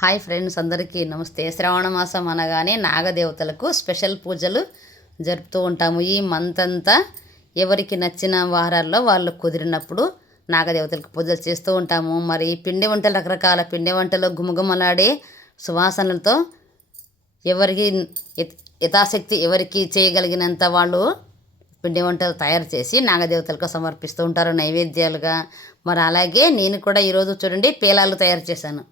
Hi friends, అందరికీ నమస్తే. శ్రావణ మాసం అనగానే నాగదేవతలకు స్పెషల్ పూజలు జరుపుతూ ఉంటాము. ఈ మంత్ అంతా ఎవరికి నచ్చిన వారాల్లో వాళ్ళు కుదిరినప్పుడు నాగదేవతలకు పూజలు చేస్తూ ఉంటాము. మరి పిండి వంటలు, రకరకాల పిండి వంటలు గుమగుమలాడే సువాసనలతో ఎవరికి యథాశక్తి ఎవరికి చేయగలిగినంత వాళ్ళు పిండి వంటలు తయారు చేసి నాగదేవతలకు సమర్పిస్తూ ఉంటారు నైవేద్యాలుగా. మరి అలాగే నేను కూడా ఈరోజు చూడండి పేలాలు తయారు చేశాను.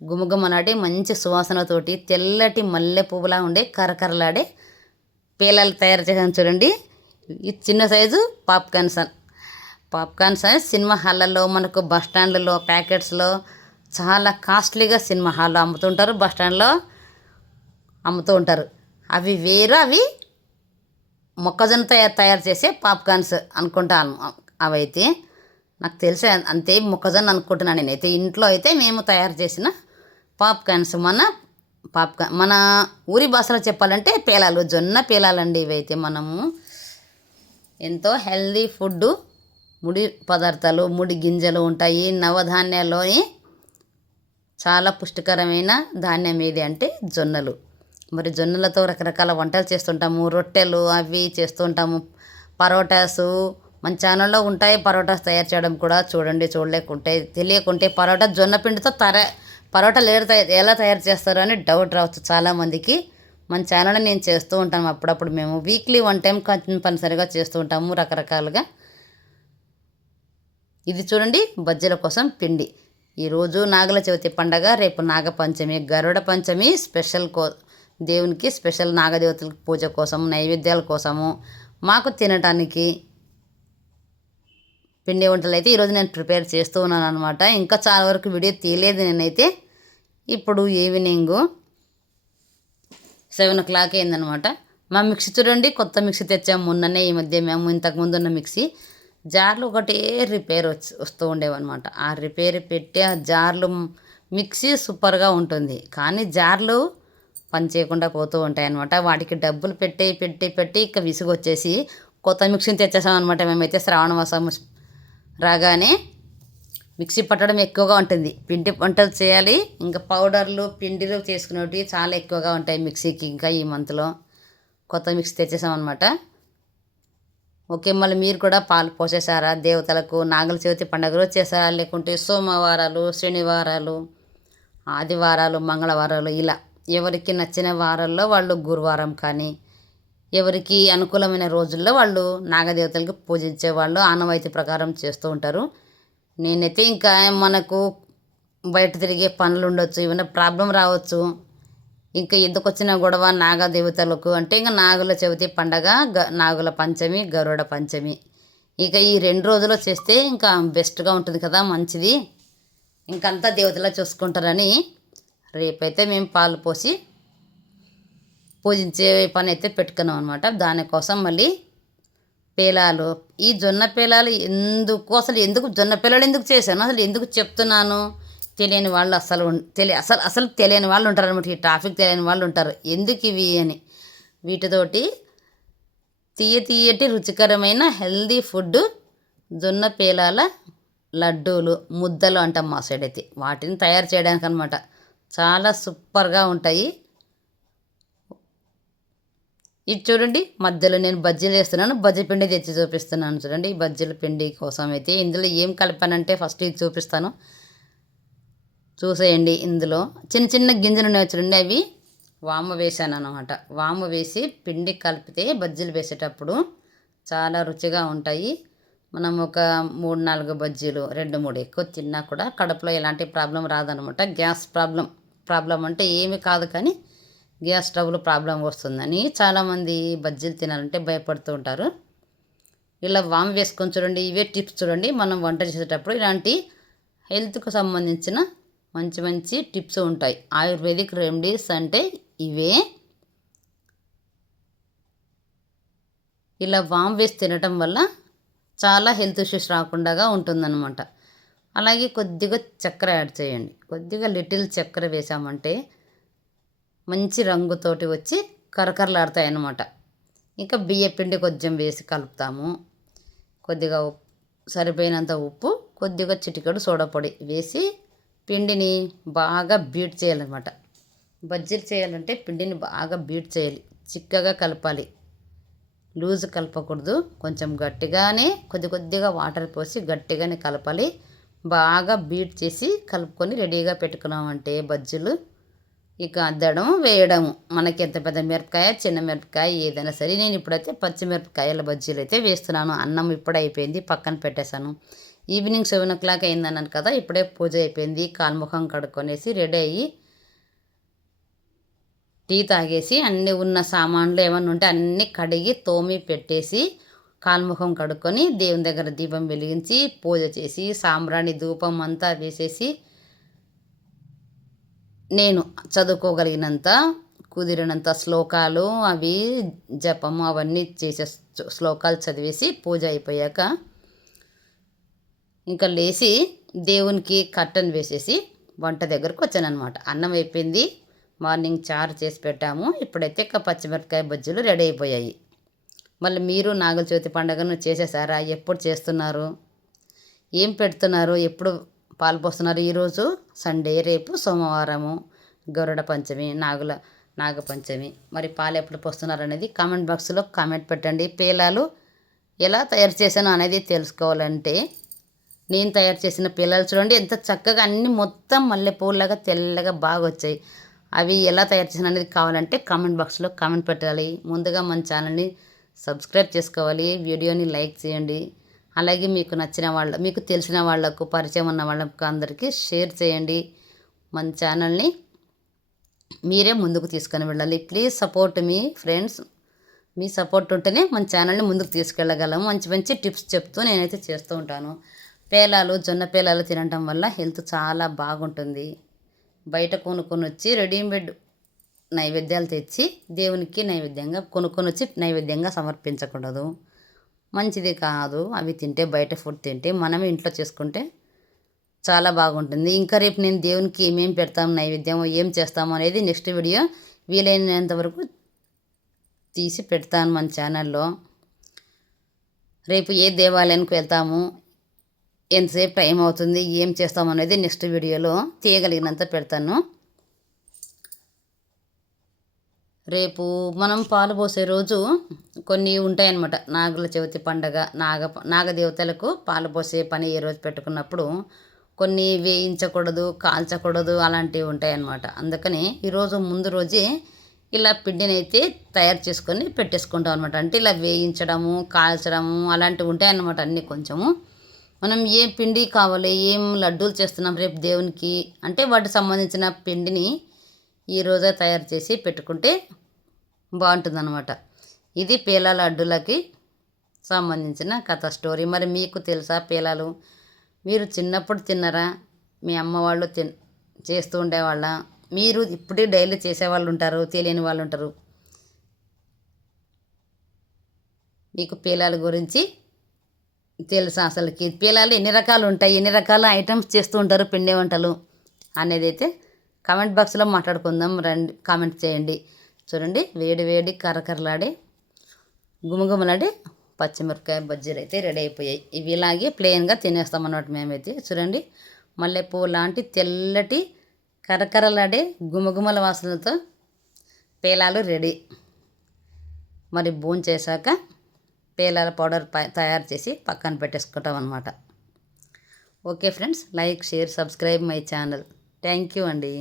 గుమగుమలాడే మంచి సువాసనతోటి తెల్లటి మల్లె పువ్వులా ఉండే కరకరలాడే పేలాలు తయారు చేశాను చూడండి. ఈ చిన్న సైజు పాప్కార్న్స్ అని సినిమా హాళ్ళల్లో, మనకు బస్ స్టాండ్లలో, ప్యాకెట్స్లో చాలా కాస్ట్లీగా సినిమా హాల్లో అమ్ముతుంటారు, బస్ స్టాండ్లో అమ్ముతూ ఉంటారు. అవి వేరు, అవి మొక్కజొన్న తయారు చేసే పాప్కార్న్స్ అనుకుంటాను. అవైతే నాకు తెలిసి అంతే మొక్కజొన్న అనుకుంటున్నాను నేనైతే. ఇంట్లో అయితే మేము తయారు చేసిన పాప్కార్న్స్, మన ఊరి భాషలో చెప్పాలంటే పేలాలు, జొన్న పేలాలండి ఇవైతే. మనము ఎంతో హెల్దీ ఫుడ్, ముడి పదార్థాలు, ముడి గింజలు ఉంటాయి. నవధాన్యాల్లోని చాలా పుష్టికరమైన ధాన్యం ఏది అంటే జొన్నలు. మరి జొన్నలతో రకరకాల వంటలు చేస్తుంటాము, రొట్టెలు అవి చేస్తుంటాము, పరోటాసు మన ఛానల్లో ఉంటాయి. పరోటాస్ తయారు చేయడం కూడా చూడండి. తెలియకుంటే జొన్న పిండితో పరోటాలు ఎలా తయారు చేస్తారో అని డౌట్ రావచ్చు చాలామందికి. మన ఛానల్లో నేను చేస్తూ ఉంటాము అప్పుడప్పుడు. మేము వీక్లీ 1 టైం కంపల్సరిగా చేస్తూ ఉంటాము రకరకాలుగా. ఇది చూడండి, బజ్జీల కోసం పిండి. ఈరోజు నాగుల చవితి పండగ, రేపు నాగపంచమి, గరుడ పంచమి స్పెషల్ దేవునికి స్పెషల్ నాగదేవతలకు పూజ కోసం, నైవేద్యాల కోసము, మాకు తినటానికి పిండి వంటలు అయితే ఈరోజు నేను ప్రిపేర్ చేస్తూ ఉన్నాను అనమాట. ఇంకా చాలా వరకు వీడియో తీయలేదు నేనైతే. ఇప్పుడు ఈవినింగ్ 7 o'clock అయిందనమాట. మా మిక్సీ చూడండి, కొత్త మిక్సీ తెచ్చాము మొన్ననే. ఈ మధ్య మేము ఇంతకుముందు ఉన్న మిక్సీ జార్లు ఒకటే రిపేర్ వస్తూ ఉండేవన్నమాట. ఆ రిపేర్ పెట్టి ఆ జార్లు, మిక్సీ సూపర్గా ఉంటుంది కానీ జార్లు పని చేయకుండా పోతూ ఉంటాయి అన్నమాట. వాటికి డబ్బులు పెట్టి ఇక విసుగు వచ్చేసి కొత్త మిక్సీని తెచ్చేసాం అనమాట. మేమైతే శ్రావణ మాసం రాగానే మిక్సీ పట్టడం ఎక్కువగా ఉంటుంది. పిండి వంటలు చేయాలి, ఇంకా పౌడర్లు, పిండిలు చేసుకునేవి చాలా ఎక్కువగా ఉంటాయి మిక్సీకి. ఇంకా ఈ మంత్లో కొత్త మిక్సీ తెచ్చేసాం అనమాట. ఓకే, మళ్ళీ మీరు కూడా పాలు పోసేసారా దేవతలకు? నాగుల చవితి పండుగ రోజు చేసారా, లేకుంటే సోమవారాలు, శనివారాలు, ఆదివారాలు, మంగళవారాలు ఇలా ఎవరికి నచ్చిన వారాల్లో వాళ్ళు గురువారం కానీ ఎవరికి అనుకూలమైన రోజుల్లో వాళ్ళు నాగదేవతలకు పూజించే వాళ్ళు ఆనవాయితీ ప్రకారం చేస్తూ ఉంటారు. నేనైతే ఇంకా మనకు బయట తిరిగే పనులు ఉండొచ్చు, ఏమైనా ప్రాబ్లం రావచ్చు, ఇంకా ఎందుకు వచ్చిన గొడవ నాగదేవతలకు అంటే ఇంకా నాగుల చవితి పండగ, నాగుల పంచమి, గరుడ పంచమి, ఇక ఈ 2 రోజులు చేస్తే ఇంకా బెస్ట్గా ఉంటుంది కదా, మంచిది, ఇంకంతా దేవతలా చూసుకుంటారని రేపైతే మేము పాలు పోసి పూజించే పని అయితే పెట్టుకున్నాం అనమాట. దానికోసం మళ్ళీ పేలాలు, ఈ జొన్న పేలాలు ఎందుకు జొన్న పేలాలు ఎందుకు చేశాను, అసలు ఎందుకు చెప్తున్నాను తెలియని వాళ్ళు అసలు తెలియని వాళ్ళు ఉంటారు అనమాట. ఈ ట్రాఫిక్ తెలియని వాళ్ళు ఉంటారు ఎందుకు ఇవి అని. వీటితోటి తీయటి రుచికరమైన హెల్దీ ఫుడ్ జొన్న పేలాల లడ్డూలు, ముద్దలు అంటాం మా సైడ్ అయితే. వాటిని తయారు చేయడానికి అనమాట. చాలా సూపర్గా ఉంటాయి. ఇది చూడండి, మధ్యలో నేను బజ్జీలు వేస్తున్నాను. బజ్జీ పిండి తెచ్చి చూపిస్తున్నాను చూడండి. ఈ బజ్జీల పిండి కోసం అయితే ఇందులో ఏం కలిపానంటే ఫస్ట్ ఇది చూపిస్తాను, చూసేయండి. ఇందులో చిన్న గింజలు ఉన్నాయి చూడండి, అవి వాము వేసాను అనమాట. వాము వేసి పిండి కలిపితే బజ్జీలు వేసేటప్పుడు చాలా రుచిగా ఉంటాయి. మనం ఒక 3-4 బజ్జీలు, 2-3 ఎక్కువ తిన్నా కూడా కడుపులో ఎలాంటి ప్రాబ్లం రాదనమాట. గ్యాస్ ప్రాబ్లం అంటే ఏమి కాదు, కానీ గ్యాస్ ట్రబుల్ ప్రాబ్లం వస్తుందని చాలామంది బజ్జీలు తినాలంటే భయపడుతూ ఉంటారు. ఇలా వాము వేసుకొని చూడండి. ఇవే టిప్స్ చూడండి, మనం వంట చేసేటప్పుడు ఇలాంటి హెల్త్కు సంబంధించిన మంచి టిప్స్ ఉంటాయి. ఆయుర్వేదిక్ రెమెడీస్ అంటే ఇవే. ఇలా వాము వేసి తినటం వల్ల చాలా హెల్త్ ఇష్యూస్ రాకుండా ఉంటుందన్నమాట. అలాగే కొద్దిగా చక్కెర యాడ్ చేయండి. కొద్దిగా లిటిల్ చక్కెర వేసామంటే మంచి రంగుతోటి వచ్చి కరకరలాడతాయి అన్నమాట. ఇంకా బియ్యపిండి కొంచెం వేసి కలుపుతాము. కొద్దిగా సరిపోయినంత ఉప్పు, కొద్దిగా చిటికెడు సోడా పొడి వేసి పిండిని బాగా బీట్ చేయాలన్నమాట. బజ్జీలు చేయాలంటే పిండిని బాగా బీట్ చేయాలి, చిక్కగా కలపాలి, లూజ్ కలపకూడదు. కొంచెం గట్టిగానే కొద్ది కొద్దిగా వాటర్ పోసి గట్టిగానే కలపాలి. బాగా బీట్ చేసి కలుపుకొని రెడీగా పెట్టుకున్నామంటే బజ్జీలు ఇక అద్దడం వేయడము. మనకి ఎంత పెద్ద మిరపకాయ చిన్న మిరపకాయ ఏదైనా సరే. నేను ఇప్పుడైతే పచ్చిమిరపకాయల బజ్జీలు అయితే వేస్తున్నాను. అన్నం ఇప్పుడే అయిపోయింది, పక్కన పెట్టేశాను. ఈవినింగ్ 7 o'clock అయిందన్నాను కదా, ఇప్పుడే పూజ అయిపోయింది. కాల్ముఖం కడుక్కొనేసి రెడీ అయ్యి టీ తాగేసి అన్నీ ఉన్న సామాన్లు ఏమన్నా ఉంటే అన్నీ కడిగి తోమి పెట్టేసి కాల్ముఖం కడుక్కొని దేవుని దగ్గర దీపం వెలిగించి పూజ చేసి సాంబ్రాణి ధూపం అంతా వేసేసి నేను చదువుకోగలిగినంత కుదిరినంత శ్లోకాలు అవి జపము అవన్నీ చేసే శ్లోకాలు చదివేసి పూజ అయిపోయాక ఇంకా లేచి దేవునికి కట్టను వేసేసి వంట దగ్గరకు వచ్చానమాట. అన్నం అయిపోయింది, మార్నింగ్ చారు చేసి పెట్టాము. ఇప్పుడైతే ఇక పచ్చిమిరపకాయ బజ్జీలు రెడీ అయిపోయాయి. మళ్ళీ మీరు నాగుల చవితి పండుగను చేసేసారా? ఎప్పుడు చేస్తున్నారు? ఏం పెడుతున్నారు? ఎప్పుడు పాలు పోస్తున్నారు? ఈరోజు సండే, రేపు సోమవారము గరుడ పంచమి, నాగపంచమి. మరి పాలు ఎప్పుడు పోస్తున్నారు అనేది కామెంట్ బాక్స్లో కామెంట్ పెట్టండి. పేలాలు ఎలా తయారు చేశాను అనేది తెలుసుకోవాలంటే నేను తయారు చేసిన పేలాలు చూడండి ఎంత చక్కగా అన్నీ మొత్తం మల్లెపూలాగా తెల్లగా బాగా వచ్చాయి. అవి ఎలా తయారు చేసిన అనేది కావాలంటే కామెంట్ బాక్స్లో కామెంట్ పెట్టాలి. ముందుగా మన ఛానల్ని సబ్స్క్రైబ్ చేసుకోవాలి, వీడియోని లైక్ చేయండి. అలాగే మీకు నచ్చిన మీకు తెలిసిన వాళ్ళకు, పరిచయం ఉన్న వాళ్ళకు అందరికీ షేర్ చేయండి. మన ఛానల్ని మీరే ముందుకు తీసుకొని వెళ్ళాలి. Please support me friends. Me support ఉంటేనే మన ఛానల్ని ముందుకు తీసుకెళ్ళగలము. మంచి మంచి టిప్స్ చెప్తూ నేనైతే చేస్తూ ఉంటాను. పేలాలు, జొన్న పేలాలు తినడం వల్ల హెల్త్ చాలా బాగుంటుంది. బయట కొనుక్కొని వచ్చి రెడీమేడ్ నైవేద్యాలు తెచ్చి దేవునికి నైవేద్యంగా కొనుక్కొని వచ్చి నైవేద్యంగా సమర్పించకూడదు, మంచిది కాదు. అవి తింటే బయట ఫుడ్ తింటే మనం ఇంట్లో చేసుకుంటే చాలా బాగుంటుంది. ఇంకా రేపు నేను దేవునికి ఏమేమి పెడతాము నైవేద్యం, ఏం చేస్తాము అనేది నెక్స్ట్ వీడియో వీలైనంత వరకు తీసి పెడతాను మన ఛానల్లో. రేపు ఏ దేవాలయానికి వెళ్తాము, ఎంతసేపు టైం అవుతుంది, ఏం చేస్తాము అనేది నెక్స్ట్ వీడియోలో తీయగలిగినంత పెడతాను. రేపు మనం పాలు పోసే రోజు కొన్ని ఉంటాయన్నమాట. నాగుల చవితి పండగ, నాగదేవతలకు పాలు పోసే పని ఏ రోజు పెట్టుకున్నప్పుడు కొన్ని వేయించకూడదు, కాల్చకూడదు అలాంటివి ఉంటాయన్నమాట. అందుకని ఈరోజు ముందు రోజే ఇలా పిండిని అయితే తయారు చేసుకొని పెట్టేసుకుంటాం అనమాట. అంటే ఇలా వేయించడము, కాల్చడము అలాంటివి ఉంటాయన్నమాట. అన్నీ కొంచెము మనం ఏ పిండి కావాలి, ఏం లడ్డూలు చేస్తున్నాం రేపు దేవునికి అంటే వాటికి సంబంధించిన పిండిని ఈరోజే తయారు చేసి పెట్టుకుంటే బాగుంటుందన్నమాట. ఇది పేలాల లడ్డూలకి సంబంధించిన కథ స్టోరీ. మరి మీకు తెలుసా పేలాలు? మీరు చిన్నప్పుడు తిన్నారా? మీ అమ్మ వాళ్ళు చేస్తూ ఉండేవాళ్ళ? మీరు ఇప్పుడే డైలీ చేసేవాళ్ళు ఉంటారు, తెలియని వాళ్ళు ఉంటారు. మీకు పేలాల గురించి తెలుసా? అసలుకి పేలాలు ఎన్ని రకాలు ఉంటాయి, ఎన్ని రకాల ఐటమ్స్ చేస్తూ ఉంటారు పిండి వంటలు అనేది అయితే కామెంట్ బాక్స్లో మాట్లాడుకుందాం రండి. కామెంట్ చేయండి. చూడండి వేడి వేడి కరకరలాడే గుమగుమలాడే పచ్చిమిరపకాయ బజ్జీలు అయితే రెడీ అయిపోయాయి. ఇవి ఇలాగే ప్లెయిన్గా తినేస్తామన్నమాట మేమైతే. చూడండి మల్లెపూ లాంటి తెల్లటి కరకరలాడే గుమగుమల వాసనలతో పేలాలు రెడీ. మరి భోంచేశాక పేలాల పౌడర్ తయారు చేసి పక్కన పెట్టేసుకుంటాం అనమాట. Okay friends, like, share, subscribe my channel. Thank you అండి.